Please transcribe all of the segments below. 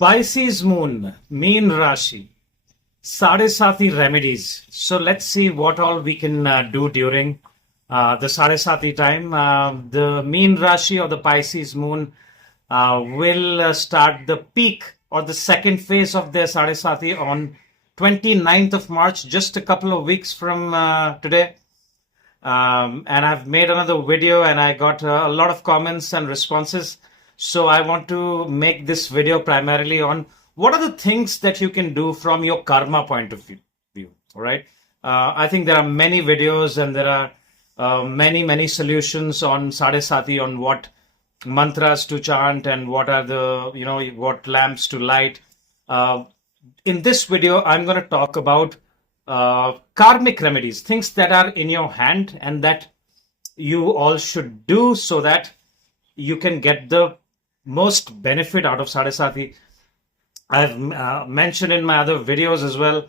Pisces moon, mean Rashi, Sade Sati remedies. So let's see what all we can do during the Sade Sati time. The mean Rashi or the Pisces moon will start the peak or the second phase of their Sade Sati on 29th of March, just a couple of weeks from today. And I've made another video and I got a lot of comments and responses. So I want to make this video primarily on what are the things that you can do from your karma point of view. All right. I think there are many videos and there are many solutions on Sade Sati on what mantras to chant and what are the, what lamps to light. In this video, I'm going to talk about karmic remedies, things that are in your hand and that you all should do so that you can get the most benefit out of Sade Sati. I've mentioned in my other videos as well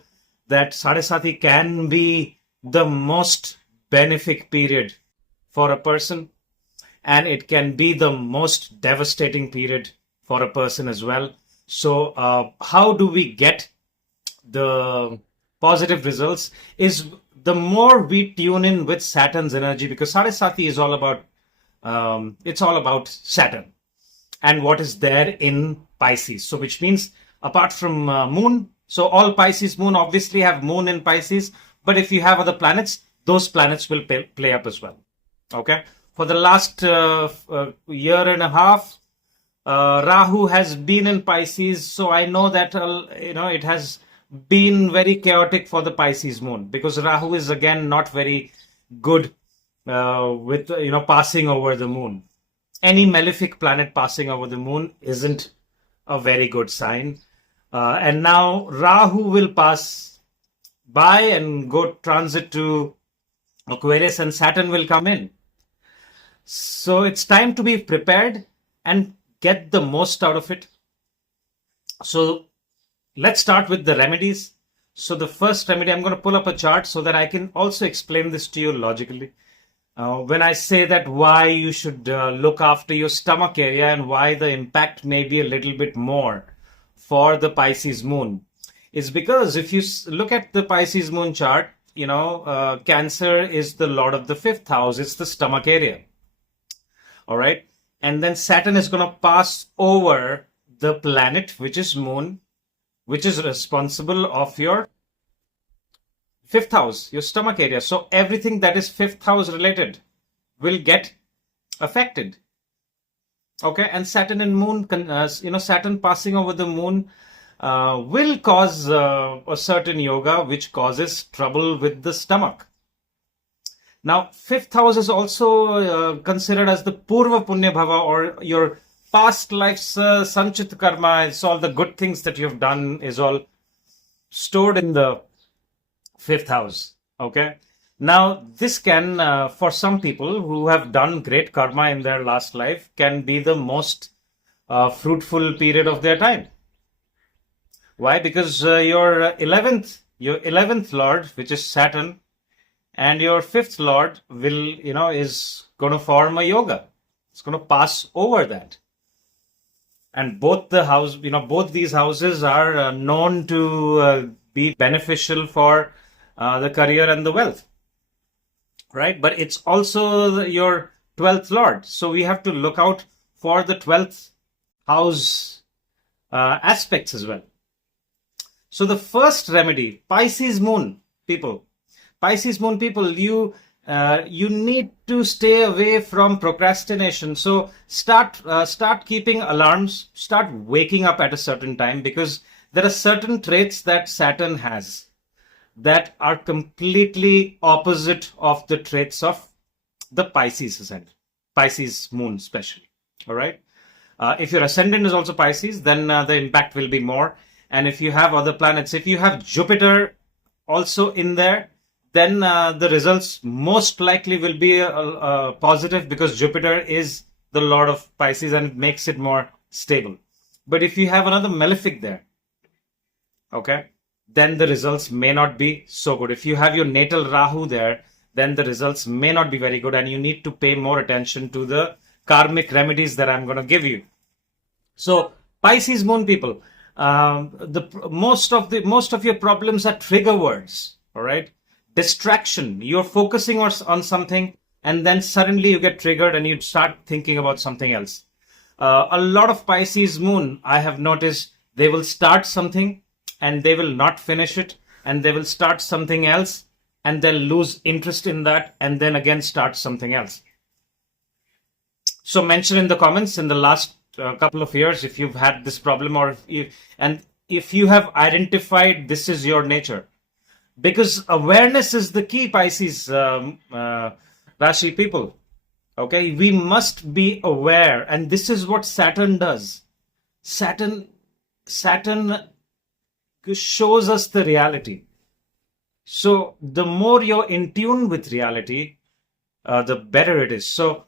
that Sade Sati can be the most benefic period for a person, and it can be the most devastating period for a person as well. So how do we get the positive results is the more we tune in with Saturn's energy, because Sade Sati is all about, it's all about Saturn and what is there in Pisces. So which means apart from moon, so all Pisces moon obviously have moon in Pisces, but if you have other planets, those planets will play up as well. Okay. For the last year and a half, Rahu has been in Pisces. So I know that, it has been very chaotic for the Pisces moon because Rahu is again not very good with, passing over the moon. Any malefic planet passing over the moon isn't a very good sign. And now Rahu will pass by and go transit to Aquarius and Saturn will come in. So it's time to be prepared and get the most out of it. So let's start with the remedies. So the first remedy, I'm going to pull up a chart so that I can also explain this to you logically. When I say that why you should look after your stomach area and why the impact may be a little bit more for the Pisces moon is because if you look at the Pisces moon chart, Cancer is the lord of the fifth house. It's the stomach area. All right. And then Saturn is going to pass over the planet, which is moon, which is responsible of your fifth house, your stomach area. So everything that is fifth house related will get affected. Okay. And Saturn and moon, Saturn passing over the moon will cause a certain yoga, which causes trouble with the stomach. Now, fifth house is also considered as the Purva Punya Bhava, or your past life's Sanchit Karma. It's all the good things that you've done is all stored in the fifth house. Okay. Now, this can, for some people who have done great karma in their last life, can be the most fruitful period of their time. Why? Because your 11th lord, which is Saturn, and your fifth lord will, is going to form a yoga. It's going to pass over that. And both these houses are known to be beneficial for the career and the wealth. Right? But it's also your 12th lord. So we have to look out for the 12th house aspects as well. So the first remedy, Pisces moon people, you need to stay away from procrastination. So start keeping alarms, start waking up at a certain time, because there are certain traits that Saturn has that are completely opposite of the traits of the Pisces ascendant, Pisces moon especially. All right. If your ascendant is also Pisces, then the impact will be more. And if you have other planets, if you have Jupiter also in there, then the results most likely will be positive, because Jupiter is the lord of Pisces and it makes it more stable. But if you have another malefic there, okay, then the results may not be so good. If you have your natal Rahu there, then the results may not be very good, and you need to pay more attention to the karmic remedies that I'm going to give you. So Pisces moon people, Most of your problems are trigger words. All right, distraction. You're focusing on something, and then suddenly you get triggered and you start thinking about something else. A lot of Pisces moon, I have noticed, they will start something and they will not finish it, and they will start something else and they'll lose interest in that, and then again start something else. So mention in the comments in the last couple of years if you've had this problem, or if you have identified this is your nature. Because awareness is the key, Pisces Rashi people. Okay, we must be aware, and this is what Saturn does. Saturn shows us the reality. So the more you're in tune with reality, the better it is. So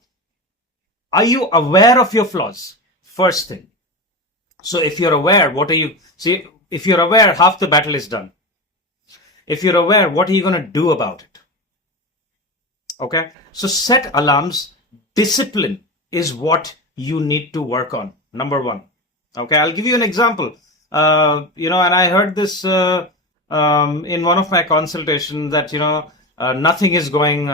are you aware of your flaws? First thing. So if you're aware, what are you... See, if you're aware, half the battle is done. If you're aware, what are you going to do about it? Okay? So set alarms. Discipline is what you need to work on. Number one. Okay? I'll give you an example. And I heard this in one of my consultations that, nothing is going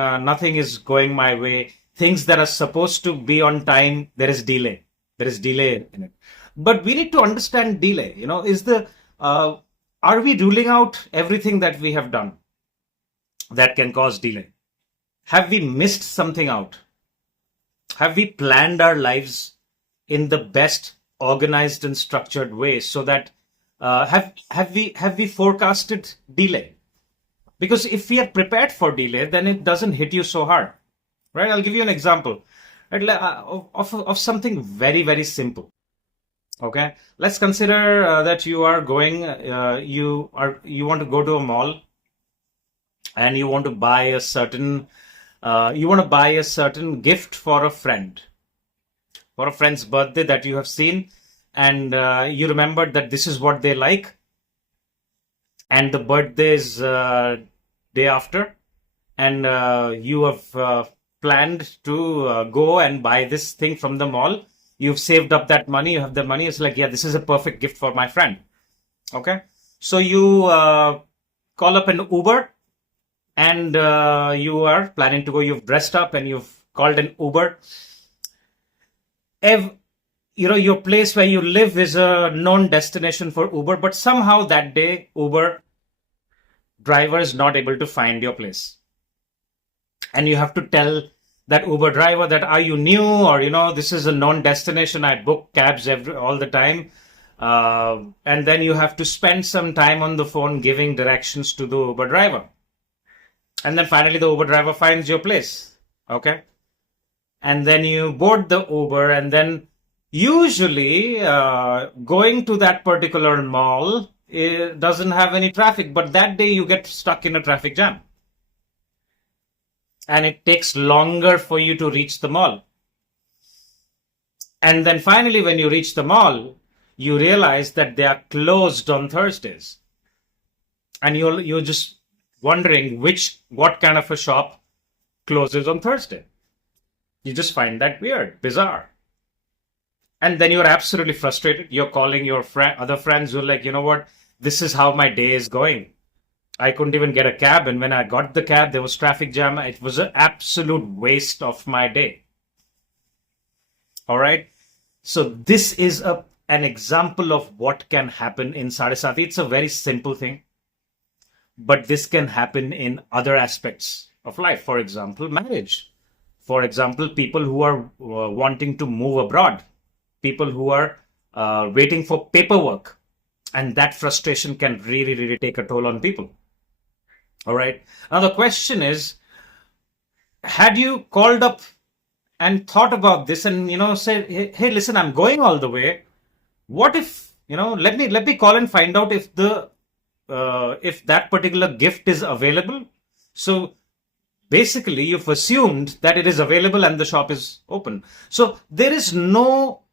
my way. Things that are supposed to be on time, there is delay. There is delay in it. But we need to understand delay. Are we ruling out everything that we have done that can cause delay? Have we missed something out? Have we planned our lives in the best organized and structured way so that have we forecasted delay? Because if we are prepared for delay, then it doesn't hit you so hard. Right? I'll give you an example of something very, very simple. Okay, let's consider that you are going, you want to go to a mall, and you want to buy a certain gift for a friend's birthday that you have seen, and you remembered that this is what they like, and the birthday is day after, and you have planned to go and buy this thing from the mall. You've saved up that money, you have the money. It's like, yeah, this is a perfect gift for my friend. Okay. So you call up an Uber, and you are planning to go. You've dressed up and you've called an Uber. Your place where you live is a known destination for Uber, but somehow that day, Uber driver is not able to find your place. And you have to tell that Uber driver that, are you new, or this is a known destination, I book cabs all the time, and then you have to spend some time on the phone giving directions to the Uber driver, and then finally the Uber driver finds your place. Okay, and then you board the Uber, and then usually going to that particular mall, it doesn't have any traffic, but that day you get stuck in a traffic jam. And it takes longer for you to reach the mall. And then finally, when you reach the mall, you realize that they are closed on Thursdays. And you're just wondering what kind of a shop closes on Thursday. You just find that weird, bizarre. And then you're absolutely frustrated. You're calling your other friends who are like, you know what, this is how my day is going. I couldn't even get a cab, and when I got the cab, there was traffic jam. It was an absolute waste of my day. All right. So this is an example of what can happen in Sade Sati. It's a very simple thing, but this can happen in other aspects of life. For example, marriage. For example, people who are wanting to move abroad, people who are waiting for paperwork, and that frustration can really, really take a toll on people. All right. Now the question is, had you called up and thought about this and said, hey, listen, I'm going all the way. What if let me call and find out if that particular gift is available. So basically, you've assumed that it is available and the shop is open. So there is no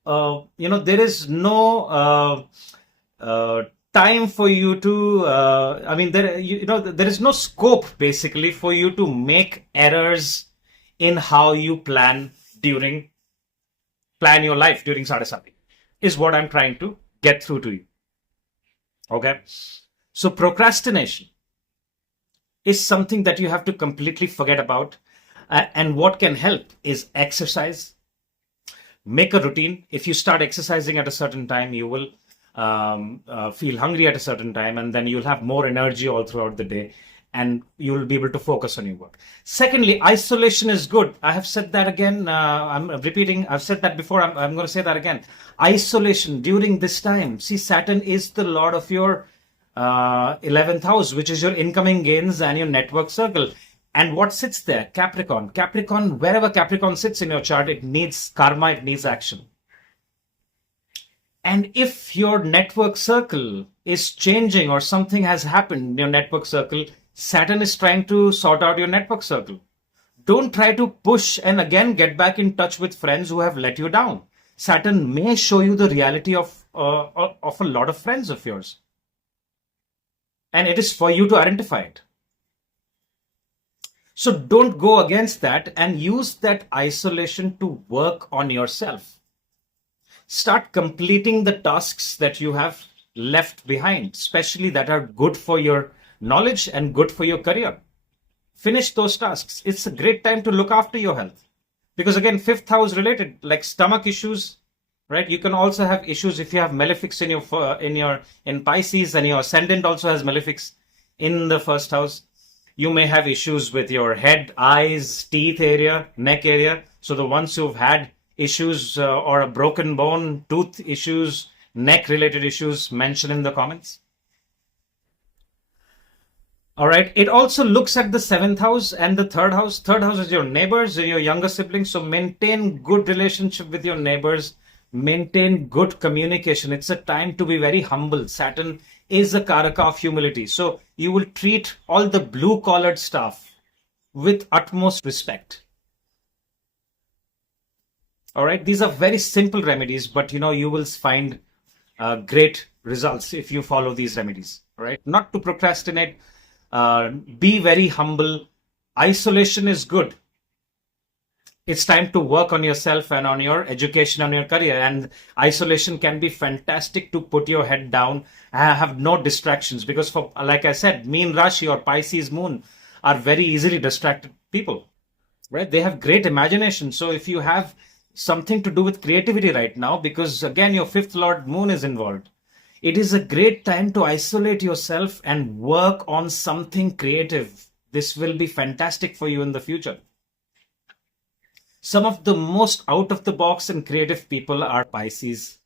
time for you to, there is no scope basically for you to make errors in how you plan your life during Sade Sati, is what I'm trying to get through to you. Okay. So procrastination is something that you have to completely forget about. And what can help is exercise. Make a routine. If you start exercising at a certain time, you will feel hungry at a certain time, and then you'll have more energy all throughout the day, and you'll be able to focus on your work. Secondly, isolation is good. I have said that again. I'm repeating. I've said that before. I'm going to say that again. Isolation during this time. See, Saturn is the lord of your 11th house, which is your incoming gains and your network circle. And what sits there? Capricorn. Capricorn, wherever Capricorn sits in your chart, it needs karma, it needs action. And if your network circle is changing or something has happened in your network circle, Saturn is trying to sort out your network circle. Don't try to push and again get back in touch with friends who have let you down. Saturn may show you the reality of a lot of friends of yours. And it is for you to identify it. So don't go against that and use that isolation to work on yourself. Start completing the tasks that you have left behind, especially that are good for your knowledge and good for your career. Finish those tasks. It's a great time to look after your health. Because again, fifth house related, like stomach issues, right? You can also have issues if you have malefics in Pisces, and your ascendant also has malefics in the first house. You may have issues with your head, eyes, teeth area, neck area. So the ones who've had issues or a broken bone, tooth issues, neck related issues, mention in the comments. All right. It also looks at the 7th house and the 3rd house. 3rd house is your neighbors and your younger siblings. So maintain good relationship with your neighbors. Maintain good communication. It's a time to be very humble. Saturn is a karaka of humility. So you will treat all the blue-collared stuff with utmost respect. All right. These are very simple remedies, but you will find great results if you follow these remedies. All right. Not to procrastinate. Be very humble. Isolation is good. It's time to work on yourself and on your education, on your career. And isolation can be fantastic to put your head down and have no distractions. Because like I said, Meen Rashi or Pisces Moon are very easily distracted people, right? They have great imagination. So if you have something to do with creativity right now, because again, your 5th Lord Moon is involved, it is a great time to isolate yourself and work on something creative. This will be fantastic for you in the future. Some of the most out of the box and creative people are Pisces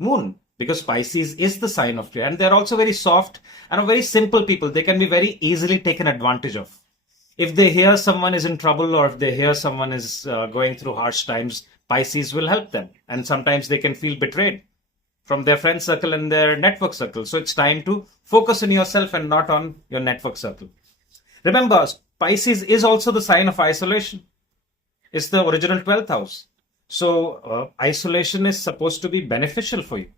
Moon, because Pisces is the sign of creativity. And they're also very soft and very simple people. They can be very easily taken advantage of. If they hear someone is in trouble or if they hear someone is going through harsh times, Pisces will help them. And sometimes they can feel betrayed from their friend circle and their network circle. So it's time to focus on yourself and not on your network circle. Remember, Pisces is also the sign of isolation. It's the original 12th house. So isolation is supposed to be beneficial for you.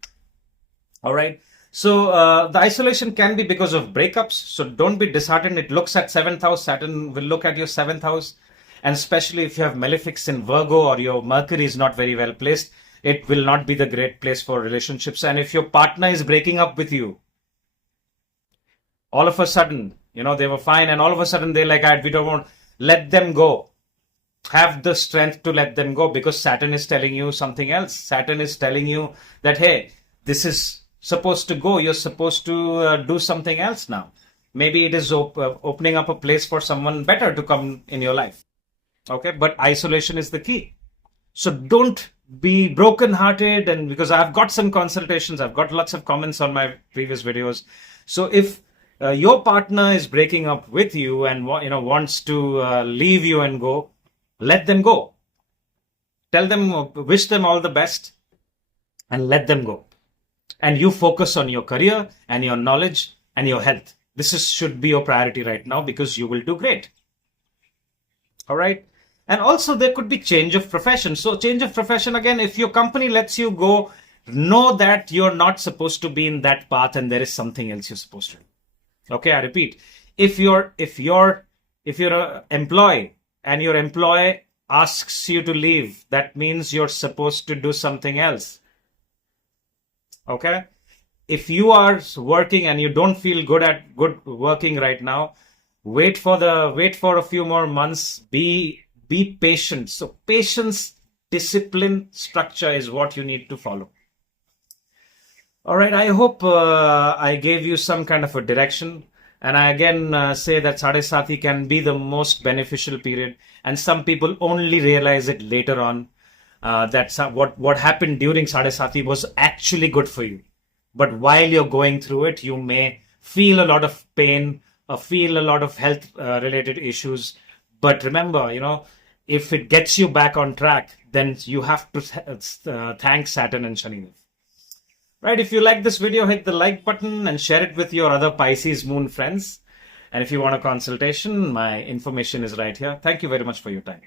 All right. So the isolation can be because of breakups. So don't be disheartened. It looks at 7th house. Saturn will look at your 7th house. And especially if you have malefics in Virgo or your Mercury is not very well placed, it will not be the great place for relationships. And if your partner is breaking up with you, all of a sudden, they were fine. And all of a sudden they're like, we don't want, let them go. Have the strength to let them go, because Saturn is telling you something else. Saturn is telling you that, hey, this is supposed to go. You're supposed to do something else now. Maybe it is opening up a place for someone better to come in your life. Okay, but isolation is the key. So don't be broken-hearted, and because I've got some consultations, I've got lots of comments on my previous videos. So if your partner is breaking up with you and wants to leave you and go, let them go. Tell them, wish them all the best, and let them go. And you focus on your career and your knowledge and your health. This should be your priority right now, because you will do great. All right. And also there could be change of profession. So change of profession, again, if your company lets you go, know that you're not supposed to be in that path and there is something else you're supposed to do. Okay, I repeat. If you're an employee and your employer asks you to leave, that means you're supposed to do something else. Okay? if you are working and you don't feel good working right now, wait for a few more months. Be patient. So patience, discipline, structure is what you need to follow. All right, I hope I gave you some kind of a direction. And I again say that Sade Sati can be the most beneficial period. And some people only realize it later on that what happened during Sade Sati was actually good for you. But while you're going through it, you may feel a lot of pain, feel a lot of health related issues. But remember, if it gets you back on track, then you have to thank Saturn and Shani. Right, if you like this video, hit the like button and share it with your other Pisces moon friends. And if you want a consultation, my information is right here. Thank you very much for your time.